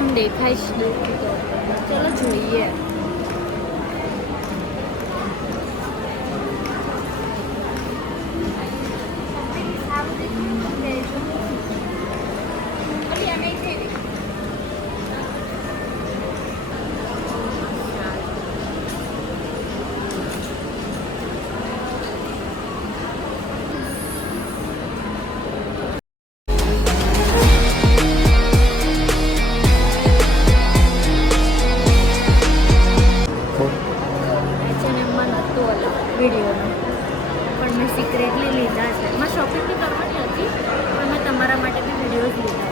છમ દેખાય છે દૂરથી તો. ચલો જોઈએ. વિડીયોમાં પણ મેં સિક્રેટલી લીધા છે. એમાં શોપિંગ બી કરવાની હતી પણ મેં તમારા માટે બી વિડીયોઝ લીધા